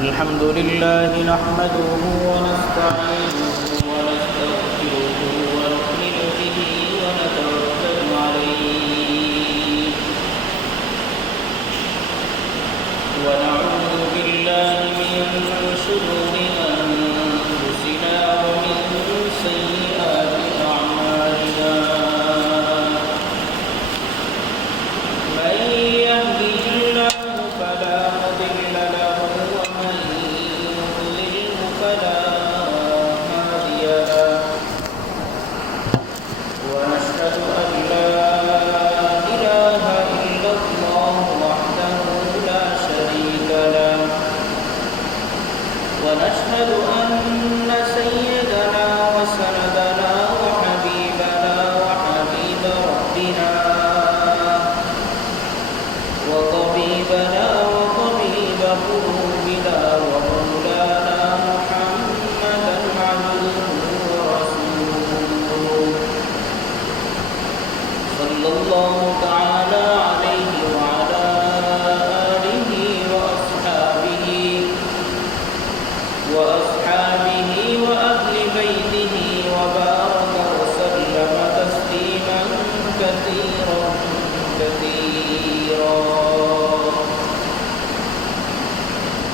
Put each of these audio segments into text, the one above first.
الحمد لله نحمده ونستعينه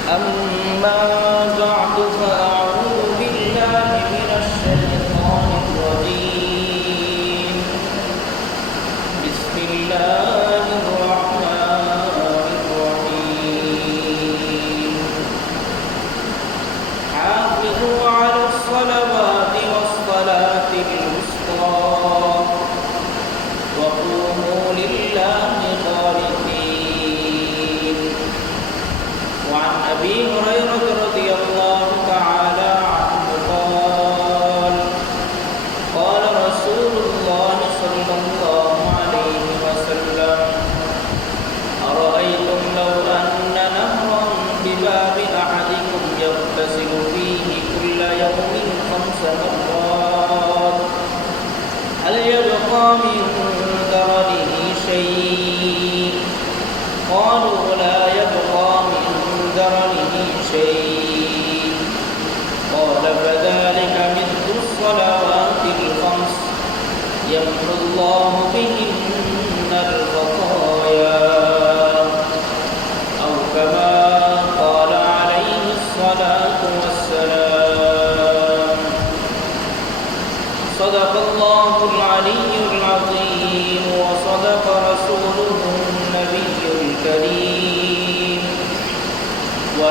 أمن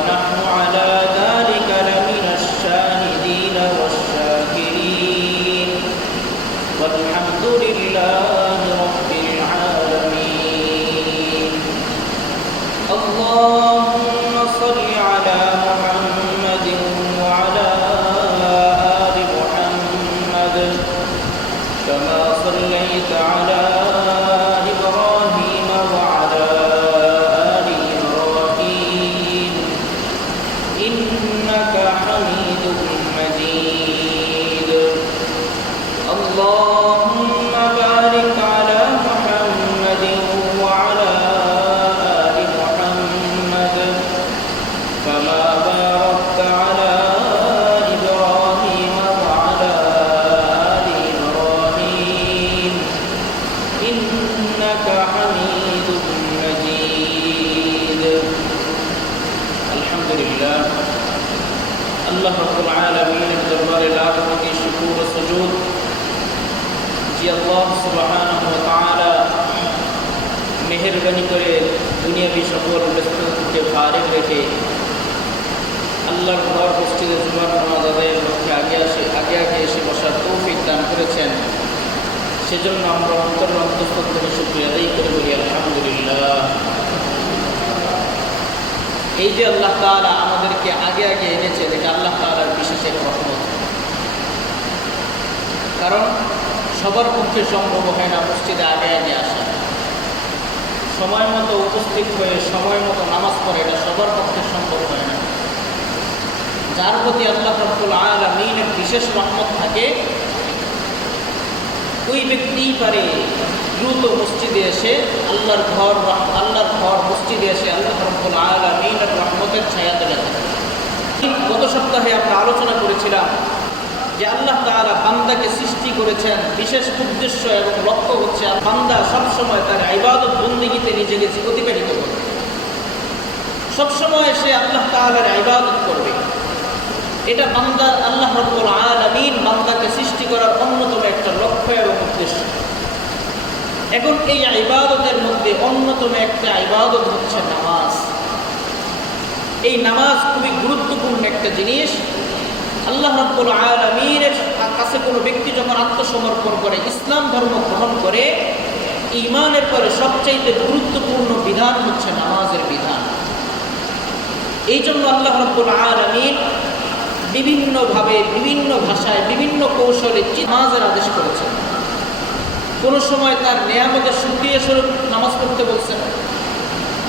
not আল্লাহর ঘর মসজিদে জুমার নামাজ আদায়ের লক্ষ্যে আগে আসে, আগে আগে এসে বসার তৌফিক দান করেছেন। সেজন্য আমরা অন্তর অন্তঃস্থ থেকে শুক্রিয়া আদায় করে বলি, আলহামদুলিল্লাহ। এই যে আল্লাহ তালা আমাদেরকে আগে আগে এনেছেন, এটা আল্লাহ তালার বিশেষের এক রহমত। কারণ সবার পক্ষে সম্ভব হয় না মসজিদে আগে আগে আসা। সময় মতো উপস্থিত হয়ে, সময় মতো নামাজ পড়ে, এটা সবার পক্ষে সম্ভব হয় না। যার প্রতি আল্লাহ রব্বুল আলমিনের বিশেষ রহমত থাকে, ওই ব্যক্তিই পারে দ্রুত মসজিদে এসে আল্লাহর ঘর আল্লাহর ঘর মসজিদে এসে আল্লাহ রব্বুল আলমিনের রহমতের ছায়া তুলে গত সপ্তাহে আমরা আলোচনা করেছিলাম যে আল্লাহ তালা বান্দাকে সৃষ্টি করেছেন বিশেষ উদ্দেশ্য এবং লক্ষ্য হচ্ছে বান্দা সবসময় তার আইবাদত বন্দিগিতে নিজেকে অতিবাহিত করে। সবসময় সে আল্লাহ তালার আইবাদত করে। এটা বান্দা আল্লাহ রব্বুল আলামিন বান্দাকে সৃষ্টি করার অন্যতম একটা লক্ষ্য এবং উদ্দেশ্য। এখন এই ইবাদতের মধ্যে অন্যতম একটা ইবাদত হচ্ছে নামাজ। এই নামাজ খুবই গুরুত্বপূর্ণ একটা জিনিস। আল্লাহ রব্বুল আলমীর কাছে কোনো ব্যক্তি যখন আত্মসমর্পণ করে, ইসলাম ধর্ম গ্রহণ করে ইমানের পরে সবচাইতে গুরুত্বপূর্ণ বিধান হচ্ছে নামাজের বিধান। এই জন্য আল্লাহ রব্বুল আলমীর বিভিন্নভাবে, বিভিন্ন ভাষায়, বিভিন্ন কৌশলে নামাজের আদেশ করেছেন। কোনো সময় তার নিয়ামতের সুক্রিয়া স্বরূপ নামাজ পড়তে বলছেন।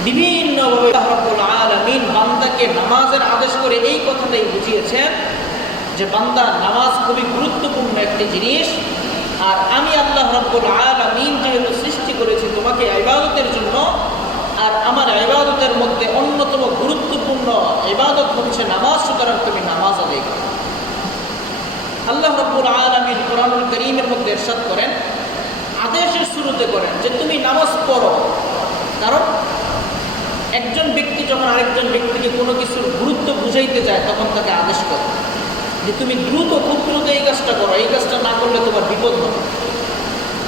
বিভিন্নভাবে আলমিন বান্দাকে নামাজের আদেশ করে এই কথাটাই বুঝিয়েছেন যে বান্দা নামাজ খুবই গুরুত্বপূর্ণ একটি জিনিস। আর আমি আল্লাহ রব্বুল আলমিন যেহেতু সৃষ্টি করেছি তোমাকে ইবাদতের জন্য আর আমার ইবাদতের মধ্যে অন্যতম গুরুত্বপূর্ণ ইবাদত হচ্ছে নামাজ, সুতরাং তুমি নামাজ আদায় করো। আল্লাহ রব্বুল আলমিন কোরআনুল করিমের মধ্যে এরশাদ করেন, আদেশের শুরুতে করেন যে তুমি নামাজ পড়ো। কারণ একজন ব্যক্তি যখন আরেকজন ব্যক্তিকে কোনো কিছুর গুরুত্ব বুঝাইতে যায় তখন তাকে আদেশ করে। যে তুমি দ্রুত খুব দ্রুত এই কাজটা করো, এই কাজটা না করলে তোমার বিপদ হবে।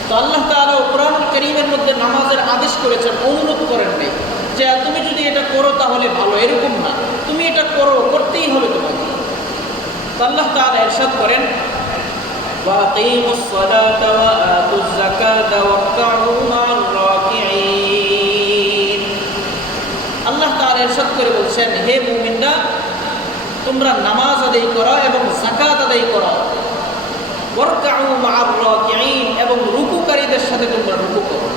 তো আল্লাহ তালা কোরআন করিমের মধ্যে নামাজের আদেশ করেছেন, অনুরোধ করেন নাই যে তুমি যদি এটা করো তাহলে ভালো, এরকম না। তুমি এটা করো, করতেই হবে তোমাকে। তো আল্লাহ তালা এরশাদ করেন আল্লাহ তার এরশাদ করে বলছেন, হে মুমিনরা, তোমরা নামাজ আদায় করো এবং জাকাত আদায় করো। এবং রুকুকারীদের সাথে তোমরা রুকু করো।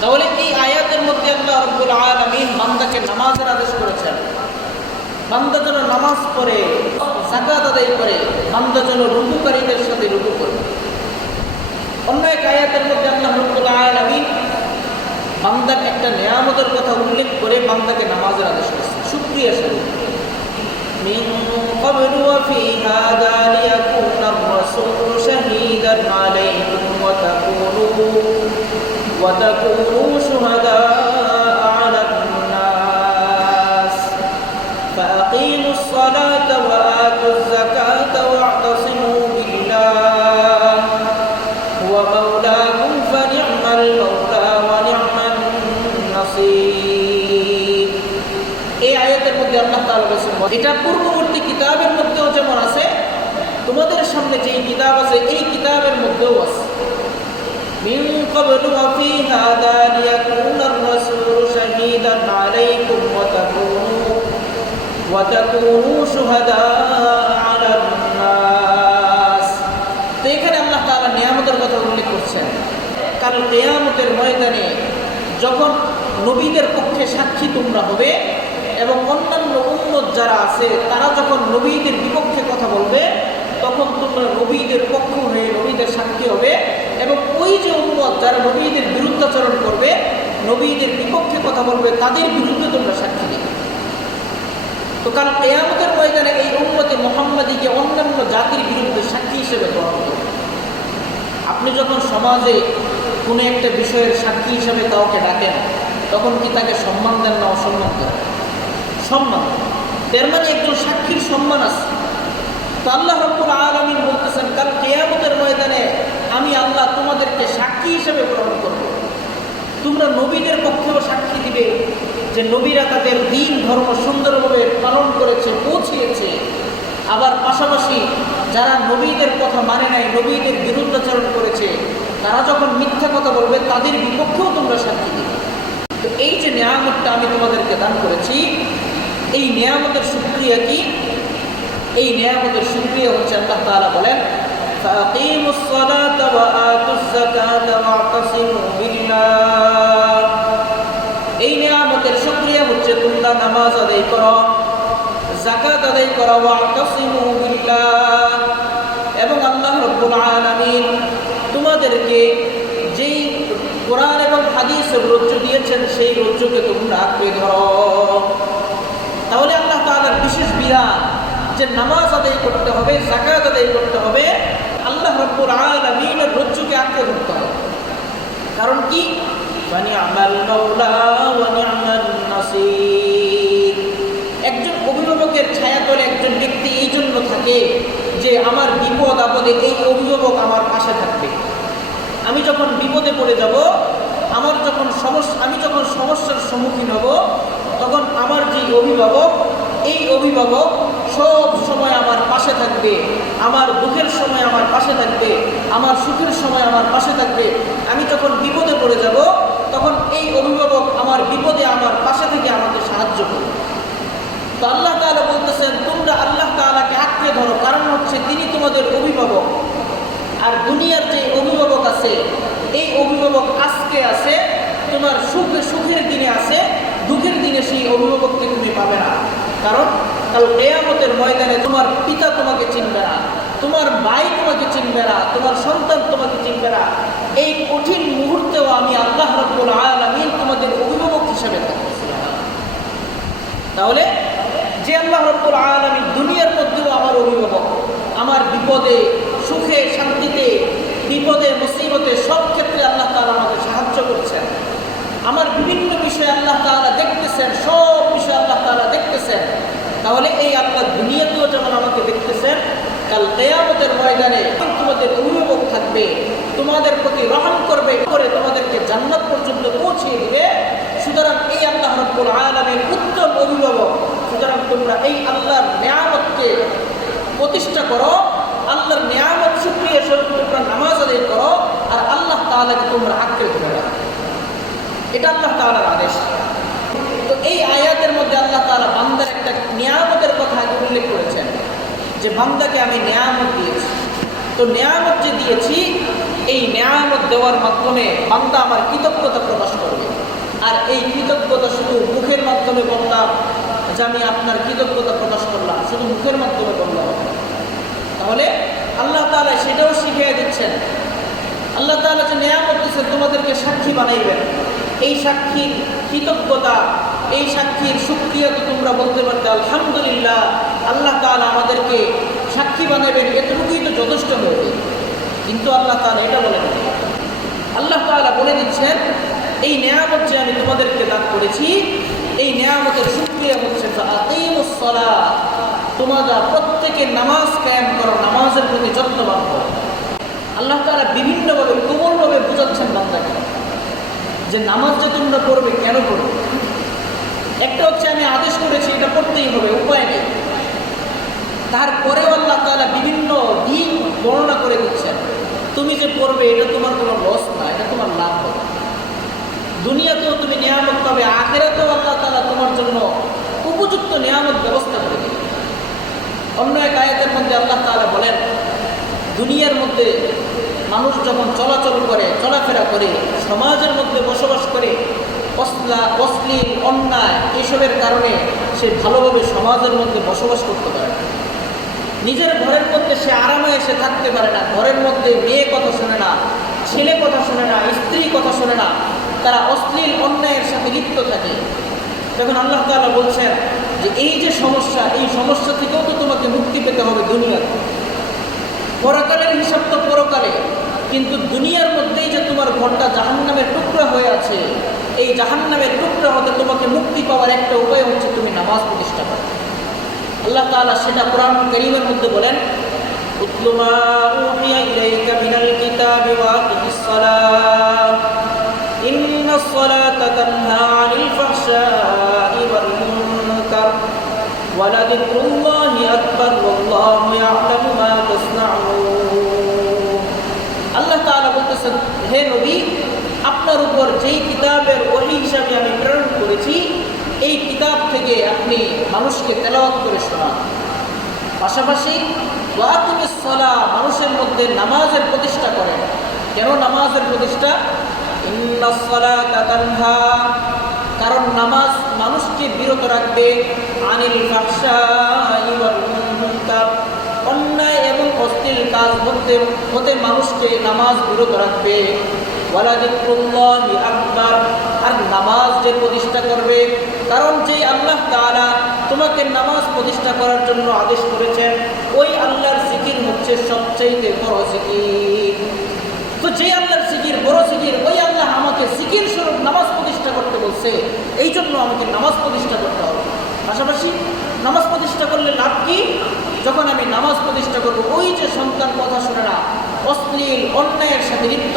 তাহলে এই আয়াতের মধ্যে আল্লাহ রাব্বুল আলামিন বান্দাকে নামাজের আদেশ করেছেন। বান্দা যেন নামাজ পড়ে জাকাত আদায় করে, বান্দা যেন রুকুকারীদের সাথে রুকু করে। অন্য এক আয়াতের মধ্যে আল্লাহ রব্বুল আলামিন বান্দার একটা নিয়ামতের কথা উল্লেখ করে বান্দাকে নামাজের আদেশ করেছে শুক্রিয়া স্বরূপ। قبل وفي هذا ليكون الرسول شهيدا عليكم وتكونوا وتكونوا شهداء على الناس. فأقيموا الصلاة وآتوا الزكاة واعتصموا بالله. هو مولاكم فنعم المولى ونعم النصير. إيه آية المدير الله تعالى এটা পূর্ববর্তী কিতাবের মধ্যেও যেমন আছে তোমাদের সামনে যেই কিতাব আছে এই কিতাবের মধ্যেও আছে من قبل وفي هذا ليكون الرسول شهيدا عليكم وتكونوا وتكونوا شهداء على الناس তো এখানে আল্লাহ তাআলা নিয়ামতের কথা উল্লেখ করছেন কারণ নিয়ামতের ময়দানে যখন নবীদের পক্ষে সাক্ষী তোমরা হবে এবং অন্যান্য উন্মত যারা আছে, তারা যখন নবীদের বিপক্ষে কথা বলবে, তখন তোমরা নবীদের পক্ষ হয়ে নবীদের সাক্ষী হবে এবং ওই যে উন্মত যারা নবীদের বিরুদ্ধাচরণ করবে, নবীদের বিপক্ষে কথা বলবে, তাদের বিরুদ্ধে তোমরা সাক্ষী দেবে তো কারণ কেয়ামতের ময়দানে এই উন্মতি মোহাম্মদীকে অন্যান্য জাতির বিরুদ্ধে সাক্ষী হিসেবে গ্রহণ করবে। আপনি যখন সমাজে কোনো একটা বিষয়ের সাক্ষী হিসেবে কাউকে ডাকেন, তখন কি তাকে সম্মান দেন না অসম্মান দেন? সম্মান এর মানে একজন সাক্ষীর সম্মান আছে। তো আল্লাহ রব্বুল আলমিন বলতেছেন, কাল কেয়ামতের ময়দানে আমি আল্লাহ তোমাদেরকে সাক্ষী হিসেবে গ্রহণ করব। তোমরা নবীদের পক্ষেও সাক্ষী দিবে যে নবীরা তাদের দিন, ধর্ম সুন্দরভাবে পালন করেছে, পৌঁছিয়েছে। আবার পাশাপাশি যারা নবীদের কথা মানে নাই, নবীদের বিরুদ্ধাচরণ করেছে, তারা যখন মিথ্যা কথা বলবে, তাদের বিপক্ষেও তোমরা সাক্ষী দিবে। তো এই যে নিয়ামতটা আমি তোমাদেরকে দান করেছি এই নিয়ামতের সুক্রিয়া কি এই নিয়ামতের সুক্রিয়া হচ্ছে আল্লাহ তাআলা বলেন فأقيموا الصلاة وآتوا الزكاة واعتصموا بالله এই নিয়ামতের সুক্রিয়া হচ্ছে তোমরা নামাজ আদায় করো জাকাত আদায় করো ওয়াতাসিমু বিল্লাহ এবং আল্লাহ রব্বুল আলামিন তোমাদেরকে যেই কোরআন এবং হাদিসের রজ্জু দিয়েছেন সেই রজ্জুকে তোমরা আঁকড়ে ধরো তাহলে আল্লাহ তাআলার বিশেষ বিধান যে নামাজ আদায় করতে হবে জাকাত আদায় করতে হবে, আল্লাহ রব্বুল আলমিনের রজ্জুকে আঁকড়ে ধরতে হবে। কারণ কি? একজন অভিভাবকের ছায়াতলে একজন ব্যক্তি এই জন্য থাকে যে আমার বিপদ আপদে এই অভিভাবক আমার পাশে থাকবে। আমি যখন বিপদে পড়ে যাব, আমার যখন সমস্যা আমি যখন সমস্যার সম্মুখীন হব তখন আমার যে অভিভাবক, এই অভিভাবক সব সময় আমার পাশে থাকবে, আমার দুঃখের সময় আমার পাশে থাকবে, আমার সুখের সময় আমার পাশে থাকবে। আমি যখন বিপদে পড়ে যাব, তখন এই অভিভাবক আমার বিপদে আমার পাশে থেকে আমাকে সাহায্য করবে। তো আল্লাহ তাআলা বলতেছেন, তোমরা আল্লাহ তাআলাকে আঁকড়ে ধরো। কারণ হচ্ছে তিনি তোমাদের অভিভাবক। আর দুনিয়ার যে অভিভাবক আছে, এই অভিভাবক আজকে আছে, তোমার সুখ সুখের দিনে আছে দুঃখের দিনে সেই অভিভাবককে তুমি পাবে না। কারণ কাল কেয়ামতের ময়দানে তোমার পিতা তোমাকে চিনবে না, তোমার ভাই তোমাকে চিনবে না, তোমার সন্তান তোমাকে চিনবে না। এই কঠিন মুহূর্তেও আমি আল্লাহ রব্বুল আলামিন তোমাদের অভিভাবক হিসেবে তাহলে যে আল্লাহ রব্বুল আলামিন দুনিয়ার মধ্যেও আমার অভিভাবক, আমার বিপদে, সুখে, শান্তিতে, বিপদে, মুসিবতে সব ক্ষেত্রে আল্লাহ করছেন আমার বিভিন্ন বিষয়ে আল্লাহ তালা দেখতেছেন, সব বিষয় আল্লাহ তালা দেখতেছেন। তাহলে এই আল্লাহ দুনিয়াতেও যেমন আমাকে দেখতেছেন, কাল কেয়ামতের ময়দানে তোমাদের অভিভাবক থাকবে, তোমাদের প্রতি রহম করবে করে তোমাদেরকে জান্নাত পর্যন্ত পৌঁছিয়ে দিবে সুতরাং এই আল্লাহ রব্বুল আলমের উত্তম অভিভাবক সুতরাং তোমরা এই আল্লাহর নিয়ামতকে প্রতিষ্ঠা করো আল্লাহর নিয়ামত সুক্রিয়া স্বরূপ তোমরা নামাজ আদায় করো আর আল্লাহ তাআলাকে তোমরা আঁকড়ে ধরে রাখো এটা আল্লাহ তাআলার আদেশ তো এই আয়াতের মধ্যে আল্লাহ তাআলা বান্দার একটা নিয়ামতের কথা আগে উল্লেখ করেছেন যে বান্দাকে আমি নিয়ামত দিয়েছি। তো নিয়ামত যে দিয়েছি, এই নিয়ামত দেওয়ার মাধ্যমে বান্দা আমার কৃতজ্ঞতা প্রকাশ করবে। আর এই কৃতজ্ঞতা শুধু মুখের মাধ্যমে বললাম, যে আমি আপনার কৃতজ্ঞতা প্রকাশ করলাম, শুধু মুখের মাধ্যমে বললাম। তাহলে আল্লাহ তাআলা সেটাও শিখিয়ে দিচ্ছেন। আল্লাহ তাআলা যে নিয়ামত দিচ্ছেন তোমাদেরকে সাক্ষী বানাইবেন। এই সাক্ষীর কৃতজ্ঞতা, এই সাক্ষীর সুক্রিয়া তো তোমরা বলতে পারতে, আলহামদুলিল্লাহ আল্লাহ তাআলা আমাদেরকে সাক্ষী বানাবেন এতটুকুই তো যথেষ্ট হয়েছে কিন্তু আল্লাহ তাআলা এটা বলেন না। আল্লাহ তাআলা বলে দিচ্ছেন, এই নিয়ামত যে আমি তোমাদেরকে দান করেছি, এই নিয়ামতের সুক্রিয়া হচ্ছে তোমরা প্রত্যেকে নামাজ কায়েম করো, নামাজের প্রতি যত্নবান করো আল্লাহ তাআলা বিভিন্নভাবে, কোমলভাবে বোঝাচ্ছেন বান্দাকে, যে নামাজ যে তোমরা পড়বে কেন পড়বে? একটা হচ্ছে আমি আদেশ করেছি, এটা পড়তেই হবে, উপায় নেই। তারপরেও আল্লাহ তাআলা বিভিন্ন দিক বর্ণনা করে দিচ্ছেন। তুমি যে পড়বে, এটা তোমার কোনো লস না, এটা তোমার লাভ হবে। দুনিয়াতেও তুমি নিয়ামত পাবে, আখেরাতেও আল্লাহ তালা তোমার জন্য উপযুক্ত নিয়ামত ব্যবস্থা করে দেবে। অন্য এক আয়াতের মধ্যে আল্লাহ তালা বলেন, দুনিয়ার মধ্যে মানুষ যখন চলাচল করে, চলাফেরা করে, সমাজের মধ্যে বসবাস করে, অশ্লা, অশ্লীল, অন্যায়, এসবের কারণে সে ভালোভাবে সমাজের মধ্যে বসবাস করতে পারে নিজের ঘরের মধ্যে সে আরামে এসে থাকতে পারে না। ঘরের মধ্যে মেয়ে কথা শোনে না, ছেলে কথা শোনে না, স্ত্রী কথা শোনে না। তারা অশ্লীল অন্যায়ের সাথে লিপ্ত থাকে। তখন আল্লাহ তাআলা বলছেন যে, এই যে সমস্যা, এই সমস্যা থেকেও তো তোমাকে মুক্তি পেতে হবে দুনিয়াতে পরকালের হিসাব তো পরকালে, কিন্তু দুনিয়ার মধ্যেই যে তোমার ঘরটা জাহান্নামের টুকরা হয়ে আছে, এই জাহান্নামের টুকরা হতে তোমাকে মুক্তি পাওয়ার একটা উপায় হচ্ছে তুমি নামাজ প্রতিষ্ঠা করো। আল্লাহ তাআলা সেটা কোরআন করিমের মধ্যে বলেন উতলু মা উহিয়া ইলাইকা মিনাল কিতাবি ওয়া আকিমিস সালাহ ইন্নাস সালাতা তানহা আনিল ফাহশাই ওয়াল মুনকার ولذكر الله أكبر والله يعلم ما تصنعون আল্লাহ তাআলা বলতেছেন হে নবী আপনার উপর যেই কিতাবের ওহী হিসাবে আমি প্রেরণ করেছি এই কিতাব থেকে আপনি মানুষকে তেলাওয়াত করে শোনান। পাশাপাশি সালাহ, মানুষের মধ্যে নামাজের প্রতিষ্ঠা করেন। কেন নামাজের প্রতিষ্ঠা? কারণ নামাজ মানুষকে বিরত রাখবে আনিল অন্যায় এবং অস্থির কাজ হতে হতে মানুষকে নামাজ বিরত রাখবে। ওয়ালাদিকুল্লাহি আকবার, আর নামাজ যে প্রতিষ্ঠা করবে, কারণ যে আল্লাহ তাআলা তোমাকে নামাজ প্রতিষ্ঠা করার জন্য আদেশ করেছেন, ওই আল্লাহর জিকির হচ্ছে সবচাইতে বড় জিকির। তো যে আল্লাহর জিকির, বড় জিকির, ওই আল্লাহ আমাকে জিকির স্বরূপ নামাজ প্রতিষ্ঠা করতে বলছে এই জন্য আমাকে নামাজ প্রতিষ্ঠা করতে হবে। পাশাপাশি নামাজ প্রতিষ্ঠা করলে লাভ কি? যখন আমি নামাজ প্রতিষ্ঠা করব, ওই যে সন্তান কথা শুনে অশ্লীল, অন্যায়ের সাথে লিপ্ত,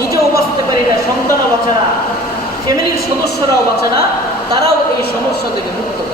নিজেও বাঁচতে পারি না, সন্তানও বাঁচে না, ফ্যামিলির সদস্যরাও বাঁচে না, তারাও এই সমস্যা থেকে মুক্ত।